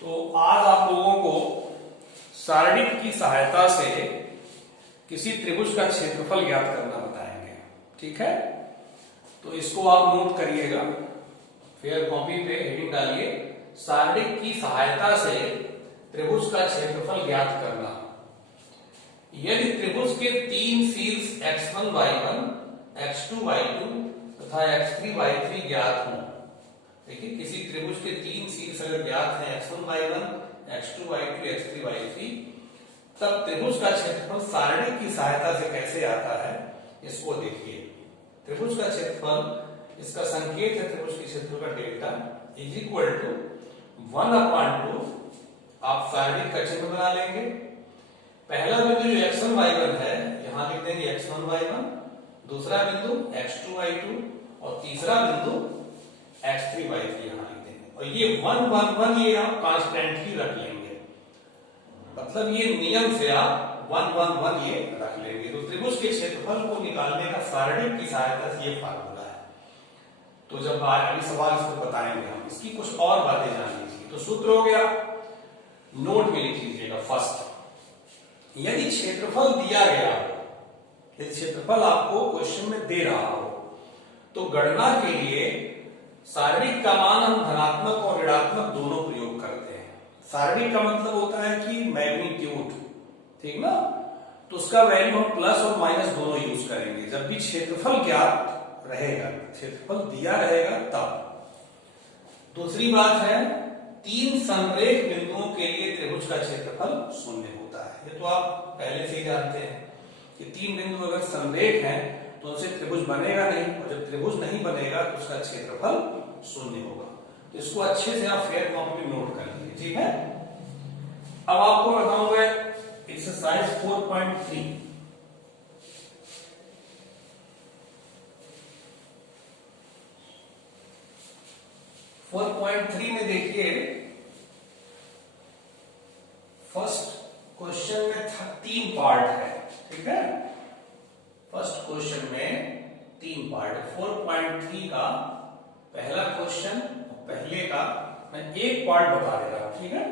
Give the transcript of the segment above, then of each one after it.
तो आज आप लोगों को सारणिक की सहायता से किसी त्रिभुज का क्षेत्रफल ज्ञात करना बताएंगे। ठीक है, तो इसको आप नोट करिएगा, फिर कॉपी पे हेडिंग डालिए, सारणिक की सहायता से त्रिभुज का क्षेत्रफल ज्ञात करना। यदि त्रिभुज के तीन शीर्ष x1 y1, x2 y2 तथा x3 y3 ज्ञात हों। देखिए, किसी त्रिभुज के तीन शीर्ष अगर ज्ञात हैं x1 y1, x2 y2, x3 y3, तब त्रिभुज का क्षेत्रफल सारणिक की सहायता से कैसे आता है इसको देखिए। त्रिभुज का क्षेत्रफल, इसका संकेत है त्रिभुज के क्षेत्रफल का डेल्टा इज इक्वल टू 1/2। आप सारणिक का चिन्ह बना लेंगे। पहला बिंदु जो x1 y1 है यहां लिख देंगे x1 y1, दूसरा बिंदु x2 y2 और तीसरा बिंदु x3 y3 यहां लिख देंगे। और ये 1 1 1 ये आप कांस्टेंटली रख लेंगे, मतलब ये नियम से आप 1 1 1 ये रख लेंगे। तो त्रिभुज के क्षेत्रफल को निकालने का सारणिक की सहायता से ये फार्मूला है। तो जब अगले सवाल इस पर बताएंगे हम, इसकी कुछ और बातें जान लीजिए। तो सूत्र हो गया, नोट में लिख लीजिएगा। फर्स्ट, यदि क्षेत्रफल दिया गया हो, यदि क्षेत्रफल आपको क्वेश्चन में दे रहा हो, तो गणना के लिए सारणिक का मान हम धनात्मक और ऋणात्मक दोनों प्रयोग करते हैं। सारणिक का मतलब होता है कि मैग्नीट्यूड, ठीक ना, तो उसका वैल्यू हम प्लस और माइनस दोनों यूज करेंगे जब भी क्षेत्रफल ज्ञात रहेगा, क्षेत्रफल दिया रहेगा तब। दूसरी बात है, तीन संरेख बिंदुओं के लिए त्रिभुज का क्षेत्रफल 0 होता है। ये तो आप पहले से ही जानते हैं कि तीन बिंदु अगर संरेख हैं तो उनसे त्रिभुज बनेगा नहीं, और जब त्रिभुज नहीं बनेगा तो उसका क्षेत्रफल 0 होगा। तो इसको अच्छे से आप फेयर कॉपी में नोट कर लीजिए। ठीक है, अब आपको बताऊंगा एक्सरसाइज 4.3। में देखिए, फर्स्ट क्वेश्चन में 3 पार्ट है। ठीक है, फर्स्ट क्वेश्चन में 3 पार्ट है। 4.3 का पहला क्वेश्चन, पहले का मैं एक पार्ट बता दे रहा हूं। ठीक है,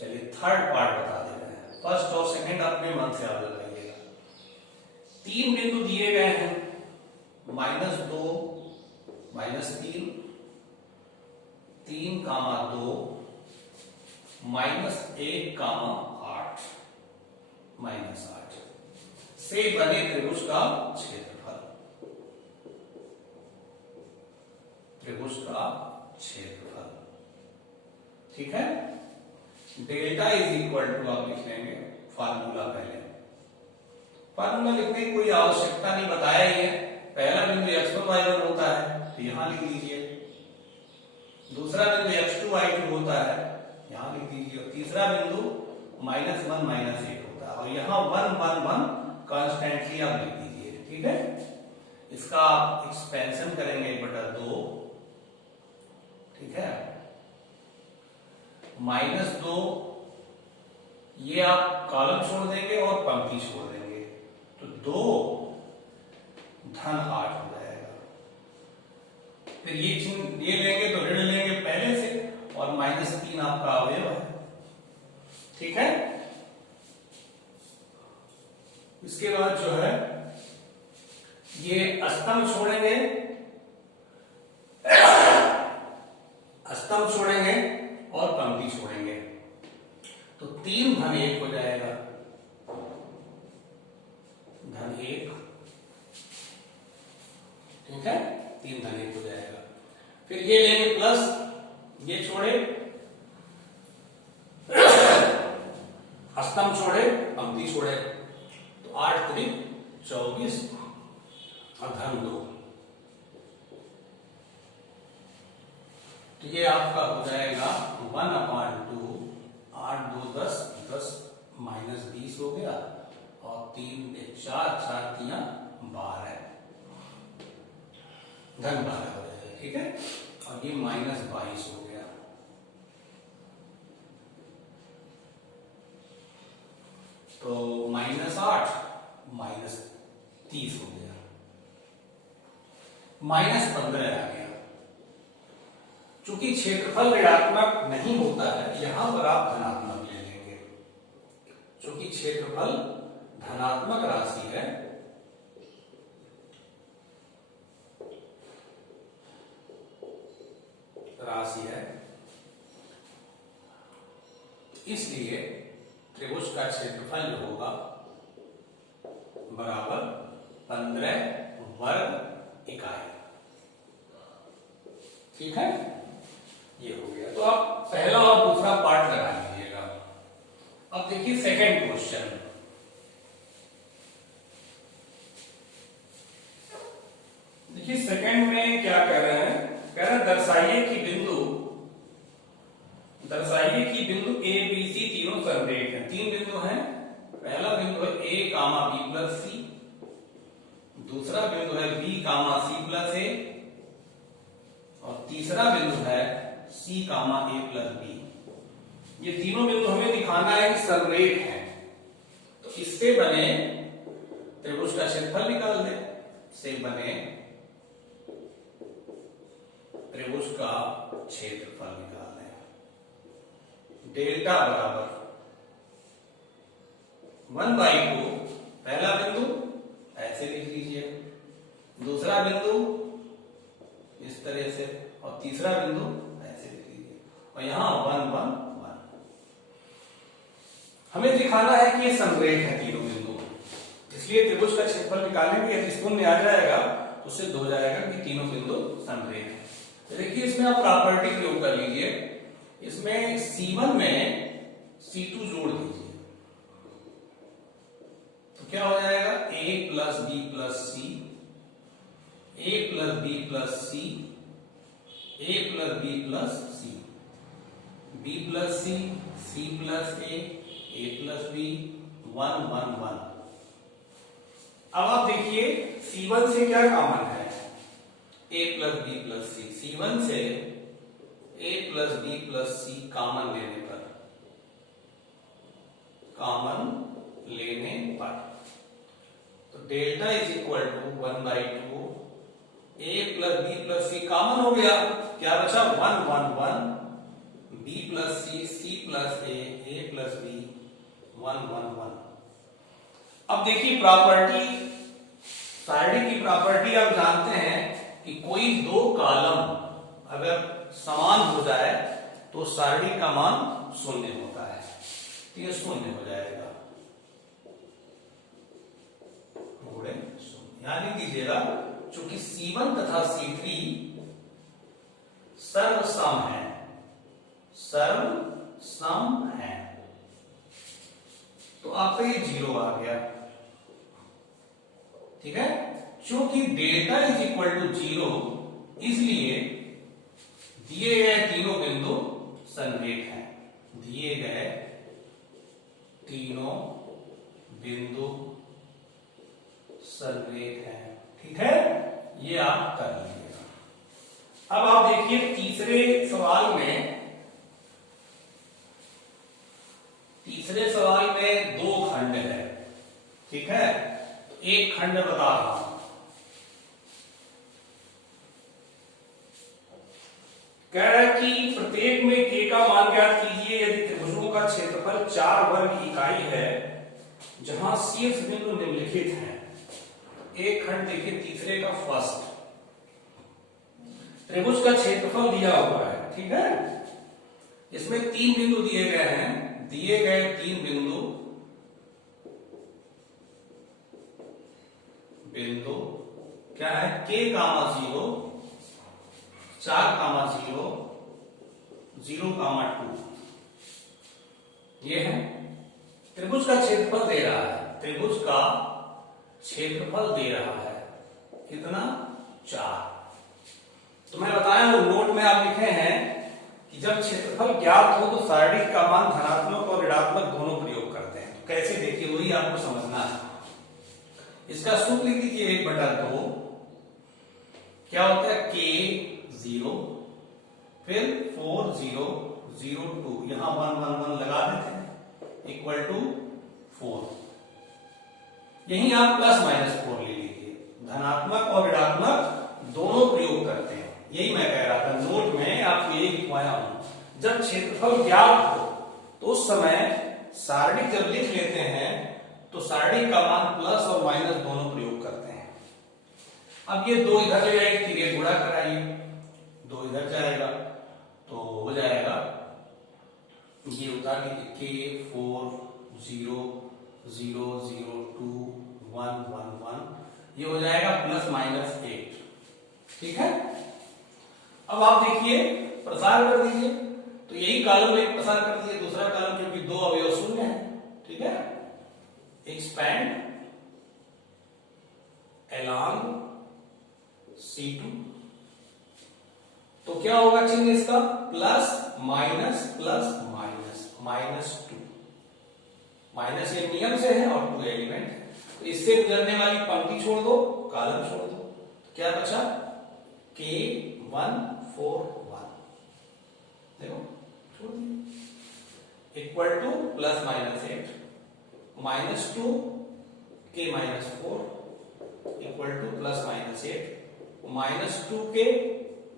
चलिए थर्ड पार्ट बता दे रहे हैं। फर्स्ट और सेकंड अपने मन से आप लगाइएगा। 3 बिंदु दिए गए हैं, -2, -3, 3, 2, -1, 8, -8 से बने त्रिभुज का क्षेत्रफल। त्रिभुज का क्षेत्रफल, ठीक है। डेल्टा इज इक्वल टू आप लिख लेंगे फार्मूला। पहले फार्मूला लिखने की कोई आवश्यकता नहीं, बताया ही है। पहला बिंदु x1 y1 होता है तो यहां लिख लीजिए, दूसरा बिंदु x2 y2 होता है यहां लिख दीजिए, और तीसरा बिंदु -1 -1 होता है, और यहां 1 1 1 कॉन्स्टेंटली आप लिख दीजिए। ठीक है, इसका आप एक्सपेंशन करेंगे 1/2। ठीक है, -2 ये आप कॉलम छोड़ देंगे और पंक्ति छोड़ देंगे, तो 2 धन 8 हो जाएगा। फिर ये चिन्ह ये लेंगे तो ऋण लेंगे पहले से, और -3 आपका अवयव है। ठीक है, इसके बाद जो है ये स्तंभ छोड़ेंगे, स्तंभ छोड़ेंगे और पंक्ति छोड़ेंगे, तो 3 धन 1 हो जाएगा, धन 1। ठीक है, 3 धन 1 हो जाएगा। फिर ये लेंगे प्लस, ये छोड़े, स्तंभ छोड़े, पंक्ति छोड़े, तो 8 त्रिक 24 और धन 2। तो ये आपका हो जाएगा 1/2, 8 2 10, 10 -20 हो गया, और 3 4 4 3 12, धन 12 हो जाएगा। ठीक है, और ये -22 हो गया। तो -8 -30 हो गया, -15 आ गया। चूंकि क्षेत्रफल ऋणात्मक नहीं होता है, यहां पर आप धनात्मक ले लेंगे। चूंकि क्षेत्रफल धनात्मक राशि है, इसलिए त्रिभुज का क्षेत्रफल जो होगा बराबर 15 वर्ग इकाई। ठीक है, ये हो गया। तो आप पहला और दूसरा पार्ट लगा लीजिएगा। अब देखिए सेकंड क्वेश्चन। देखिए सेकंड में क्या कह रहे हैं, कह रहे हैं दर्शाइए कि बिंदु ए बी सी तीनों संरेख हैं। तीन बिंदु हैं। पहला बिंदु है ए कामा बी प्लस सी, दूसरा बिंदु है बी कामा सी प्लस ए, और तीसरा बिंदु है सी कामा ए प्लस बी। ये तीनों बिंदु हमें दिखाना है कि संरेख हैं। तो इससे बने त्रिभुज का क्षेत्रफल निकाल दे। से बने त्रिभुज का क्षेत्रफल निकाल दें। डेल्टा बराबर 1/2, पहला बिंदु ऐसे लिख लीजिए, दूसरा बिंदु इस तरह से, और तीसरा बिंदु ऐसे लिख लीजिए, और यहां 1 1 1। हमें दिखाना है कि ये संरेख है तीनों बिंदु, इसलिए त्रिभुज का क्षेत्रफल निकालेंगे। यदि इस में आ जाएगा तो सिद्ध हो जाएगा कि तीनों बिंदु संरेख है। तो देखिए इसमें आप प्रॉपर्टी प्रयोग कर लीजिए। इसमें C1 में C2 जोड़ दीजिए, तो क्या हो जाएगा A plus B plus C, A plus B plus C, A plus B plus C, B plus C, C plus A plus B, 1 1 1। अब आप देखिए C1 से क्या कॉमन है, A plus B plus C. C1 से A plus B plus C common लेने पर, तो delta is equal to 1/2 A plus B plus C common हो गया, क्या बचा 1 1 1, B plus C, C plus A plus B, 1 1 1। अब देखिए प्रॉपर्टी, सारणी की प्रॉपर्टी आप जानते हैं कि कोई दो कॉलम अगर समान हो जाए तो सारणी का मान 0 होता है, तो ये 0 हो जाएगा। ध्यान दीजिएगा, चूंकि C1 तथा C3 सर्वसम है, सर्वसम है, तो आपका ये 0 आ गया। ठीक है, चूंकि डेल्टा इज इक्वल टू 0, इसलिए दिए गए तीनों बिंदु संरेख हैं। दिए गए तीनों बिंदु संरेख हैं। ठीक है, ये आप कर लीजिएगा। अब आप देखिए तीसरे सवाल में 2 खंड है। ठीक है, एक खंड बता रहा हूं। कह रहा है कि प्रत्येक में k का मान ज्ञात कीजिए यदि त्रिभुजों का क्षेत्रफल 4 वर्ग इकाई है जहां शीर्ष बिंदु निम्नलिखित हैं। एक खंड देखिए, तीसरे का फर्स्ट, त्रिभुज का क्षेत्रफल दिया हुआ है। ठीक है, इसमें 3 बिंदु दिए गए हैं। दिए गए 3 बिंदु क्या है, k, 0, 4, 0, 0, 2, ये है। त्रिभुज का क्षेत्रफल दे रहा है, त्रिभुज का क्षेत्रफल दे रहा है कितना, 4। तो मैं बताया हूं, नोट में आप लिखे हैं कि जब क्षेत्रफल ज्ञात हो तो सारणी का मान धनात्मक और ऋणात्मक दोनों प्रयोग करते हैं। तो कैसे, देखिए वही आपको समझना है। इसका सूत्र लिख दीजिए 1/2, क्या होता है k 0, फिर 4 0 0 2, यहां 1 1 1 लगा देते हैं, इक्वल टू 4। यहीं आप प्लस माइनस 4 ले लीजिए, धनात्मक और ऋणात्मक दोनों प्रयोग करते हैं। यही मैं कह रहा था, नोट में आपको यही लिखवाया हूं। जब क्षेत्रफल ज्ञात हो तो उस समय सारणिक जब लिख लेते हैं तो सारणिक का मान प्लस और माइनस दोनों प्रयोग करते हैं। अब ये 2 इधर ले जाएगी, फिर गुणा कराइए, 2 इधर जाएगा तो हो जाएगा, ये उतार दीजिए, k 4 0 0 0 2 1 1 1, ये हो जाएगा प्लस माइनस 8। ठीक है, अब आप देखिए प्रसार कर दीजिए, तो यही कॉलम एक प्रसार कर दीजिए, दूसरा कॉलम क्योंकि 2 अवयव शून्य है। ठीक है, एक्सपैंड along C2, तो क्या होगा चिन्ह इसका, प्लस माइनस -2, माइनस ये नियम से है और 2 एलिमेंट है, तो इससे गुजरने वाली पंक्ति छोड़ दो, कॉलम छोड़ दो, तो क्या बचा, K141, देखो छोड़ दिया, equal two plus -8 -2 K -4 equal two plus -8 -2K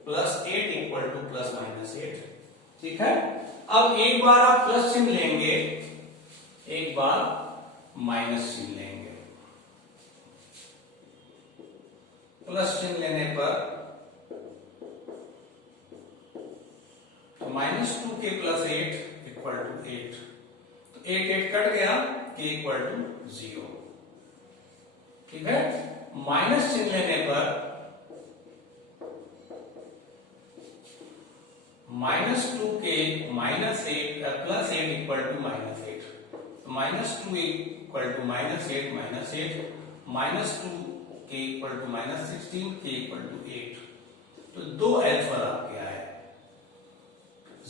plus 8 equal two plus -8। ठीक है, अब एक बार आप प्लस चिन्ह लेंगे, एक बार माइनस चिन्ह लेंगे। प्लस चिन्ह लेने पर तो -2K प्लस 8 इक्वल टू 8, तो 8 कट गया, K इक्वल टू 0। ठीक है, माइनस चिन्ह लेने पर -2K -8 प्लस 8 इक्वल टू -8, तो -2 equal to -8 -2K equal to -16, K equal to 8, तो 2 आंसर आपके आए,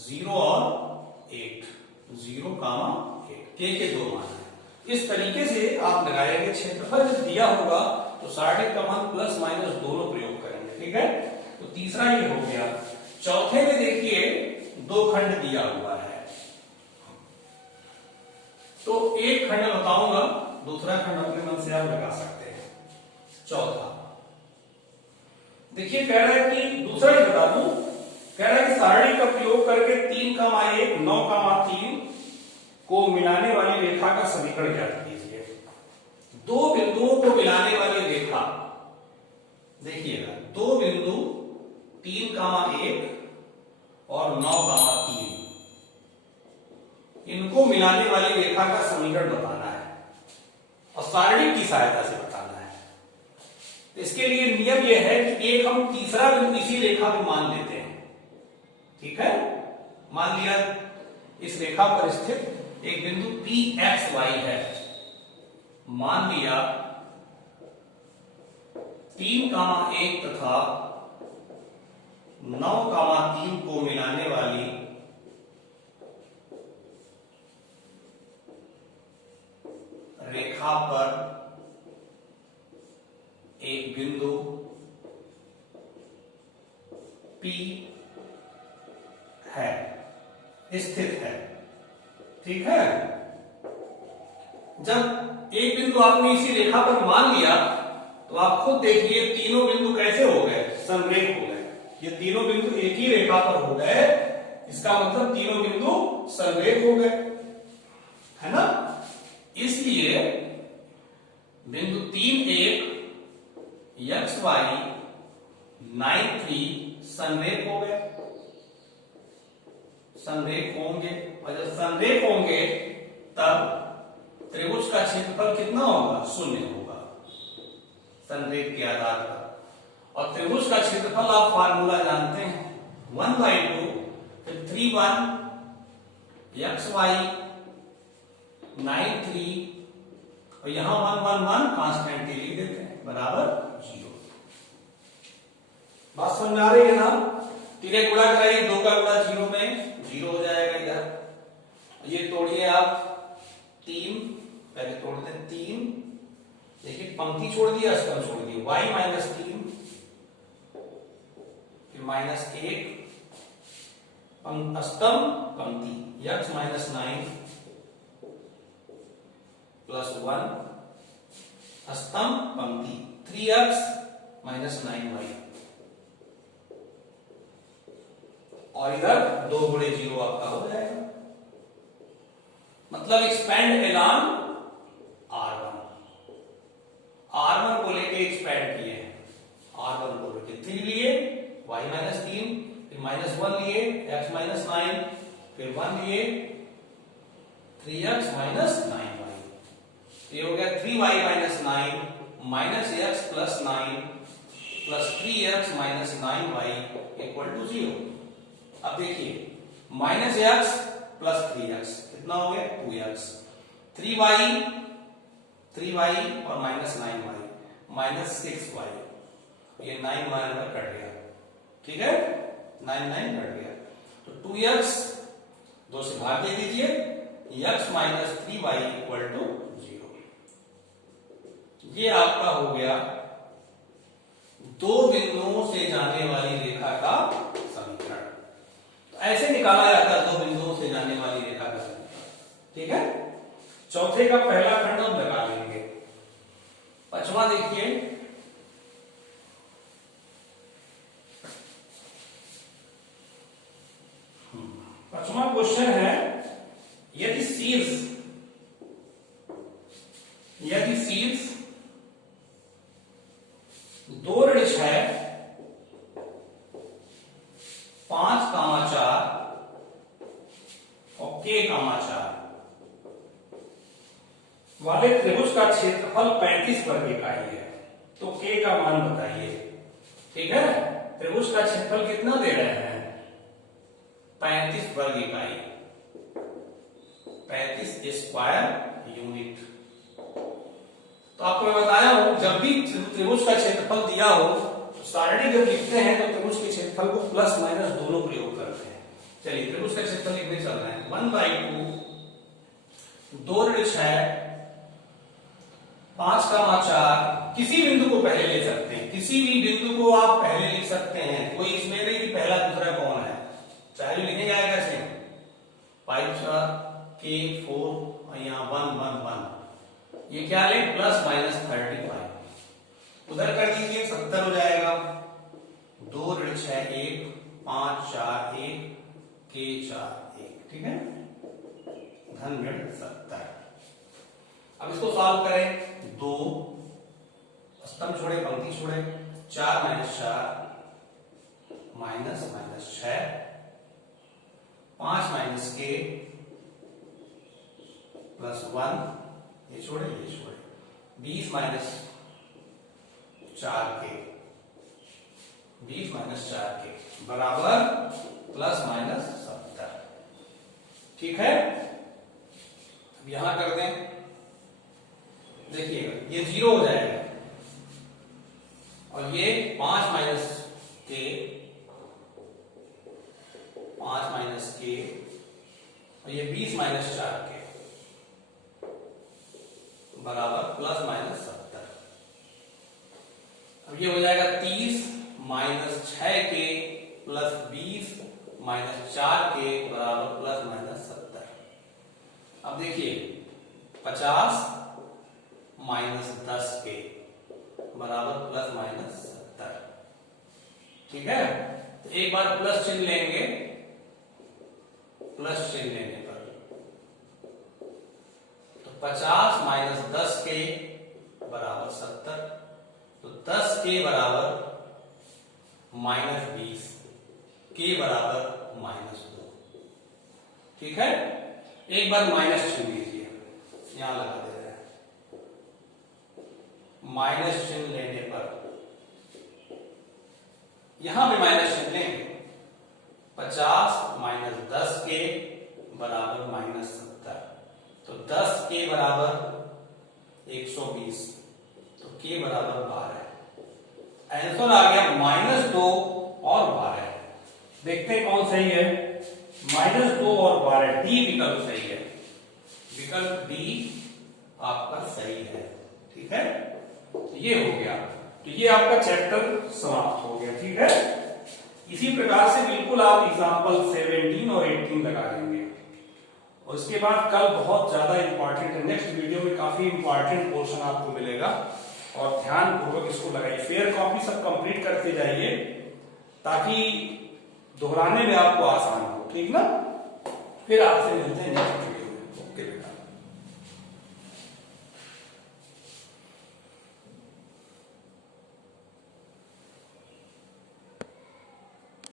0 और 8, 0, 8, K के 2 मान है। इस तरीके से आप लगाएंगे, क्षेत्रफल जब दिया होगा तो सारणिक का मान प्लस माइनस दोनों प्रयोग करेंगे। ठीक है, तो तीसरा ये हो गया। चौथे में देखिए 2 खंड दिया हुआ है, तो एक खंड बताऊंगा, दूसरा खंड अपने मन से आप लगा सकते हैं। चौथा देखिए कह रहा है कि दूसरा ही बता दूं, कह रहा है कि सारणी का प्रयोग करके 3,1 9,3 को मिलाने वाली रेखा का समीकरण ज्ञात कीजिए। 2 बिंदुओं को मिलाने वाली रेखा, देखिएगा 2 बिंदु 3,1 और 9,3, इनको मिलाने वाली रेखा का समीकरण बताना है और सारणी की सहायता से बताना है। इसके लिए नियम यह है कि एक हम तीसरा बिंदु इसी रेखा को मान लेते हैं। ठीक है, मान लिया इस रेखा पर स्थित एक बिंदु PXY है, मान लिया 3,1 तथा 9,3 को मिलाने वाली रेखा पर एक बिंदु P है, स्थित है। ठीक है, जब एक बिंदु आपने इसी रेखा पर मान लिया तो आप खुद देखिए तीनों बिंदु कैसे हो गए, संरेख हो गए। ये तीनों बिंदु एक ही रेखा पर हो गए, इसका मतलब तीनों बिंदु संरेख हो गए, है ना। इसलिए बिंदु 3,1 XY 9,3 संरेख हो गए, संरेख होंगे, और जब संरेख होंगे तब त्रिभुज का क्षेत्रफल कितना होगा, 0 होगा संरेख के आधार पर। और त्रिभुज का क्षेत्रफल आप फार्मूला जानते हैं, 1/2 फिर 3/1 XY 9,3 और यहां 1/1 कांस्टेंट के लिए देते हैं, बराबर 0। बात समझ में आ रही है ना। 3 गुणा कराइए, 2 का गुणा 0 में 0 हो जाएगा इधर। ये तोड़िए आप 3, पहले तोड़ दें 3, देखिए पंक्ति छोड़ दिया, स्तंभ छोड़ दिया, y -3 फिर -1 स्तंभ पंक्ति, x -9 +1 स्तंभ पंक्ति, 3x -9y और इधर 2 गुणे 0 आपका हो जाएगा। मतलब एक्सपेंड एलॉन R1, R1 को लेके एक्सपेंड किए हैं, R1 को लेके 3 लिए, y माइनस 3, फिर माइनस 1 लिए, x माइनस 9, फिर 1 लिए, 3x माइनस 9y। ये हो गया 3y minus 9 minus x plus 9 plus 3x minus 9y equal to 0। अब देखिए माइनस x प्लस 3x कितना हो गया 2x, 3y और माइनस 9y माइनस 6y, ये 9 9 कट गया, ठीक है 9 9 कट गया। तो 2x 2 से भाग दे दीजिए, x minus 3y equal to 0। ये आपका हो गया दो बिंदुओं से जाने वाली रेखा का समीकरण। तो ऐसे निकाला जाता है दो बिंदुओं से जाने वाली रेखा का समीकरण, ठीक है। चौथे का पहला खंड हम लगा लेंगे। पांचवा देखिए, पांचवा क्वेश्चन है, यदि शीर्ष 2 ऋण 6 5 कामा 4 और k कामा 4 वाले त्रिभुज का क्षेत्रफल 35 वर्ग इकाई है, तो k का मान बताइए। ठीक है, त्रिभुज का क्षेत्रफल कितना दे रहे हैं 35 वर्ग इकाई, 35 स्क्वायर यूनिट। तो आपको मैं बताया हूं जब भी त्रिभुज का क्षेत्रफल दिया हो तो सारणी जब लिखते हैं तो त्रिभुज के क्षेत्रफल को प्लस माइनस दोनों प्रयोग करते हैं। चलिए त्रिभुज का क्षेत्रफल लिखने चल रहे हैं 1/2 2 ऋण 6 5 कामा 4, किसी बिंदु को पहले ले सकते हैं, किसी भी बिंदु को आप पहले लिख सकते हैं, कोई इसमें नहीं कि पहला दूसरा कौन है, चाहे लिखे जाएगा कैसे 5 k 4 और यहाँ 1 1 1, ये क्या ले प्लस माइनस 35, उधर कर दीजिए 70 हो जाएगा। 2 ऋण 6 1 5 4 1 k 4 1, ठीक है, धन ऋण 70। अब इसको सॉल्व करें, 2 स्तंभ छोड़े पंक्ति छोड़े, 4 minus 4 minus minus 6 5 minus k plus 1, ये छोड़े 20 माइनस 4k, 20 माइनस 4k बराबर प्लस माइनस 70, ठीक है। अब यहां कर दें, देखिएगा ये 0 हो जाएगा और ये 5 माइनस k और ये 20 माइनस 4k बराबर प्लस माइनस 70। अब ये हो जाएगा 30 minus 6k plus 20 minus 4k बराबर प्लस माइनस 70। अब देखिए 50 माइनस 10k बराबर प्लस माइनस 70, ठीक है। तो एक बार प्लस चिन्ह लेंगे, प्लस चिन्ह लेने पर तो 50 माइनस 10k बराबर 70, तो 10k बराबर माइनस 20, k बराबर माइनस 2, ठीक है। एक बार माइनस चिन्ह लीजिए, यहां लगा दे रहे हैं, माइनस चिन्ह लेने पर यहां पे माइनस चिन्ह लेंगे, 50 माइनस 10k बराबर माइनस 70, तो 10k बराबर 120, तो k बराबर 12। आंसर आ गया -2 और 12। देखते हैं कौन सही है, -2 और 12, डी विकल्प सही है, विकल्प डी आपका सही है, ठीक है। ये हो गया, तो ये आपका चैप्टर समाप्त हो गया, ठीक है। इसी प्रकार से बिल्कुल आप एग्जांपल 17 और 18 लगा लेंगे और उसके बाद कल बहुत ज्यादा इंपॉर्टेंट है, नेक्स्ट वीडियो में काफी इंपॉर्टेंट पोर्शन आपको मिलेगा और ध्यान पूर्वक इसको लगाइए। फेयर कॉपी सब कंप्लीट करते जाइए ताकि दोहराने में आपको आसान हो। ठीक ना, फिर आपसे मिलते हैं नेक्स्ट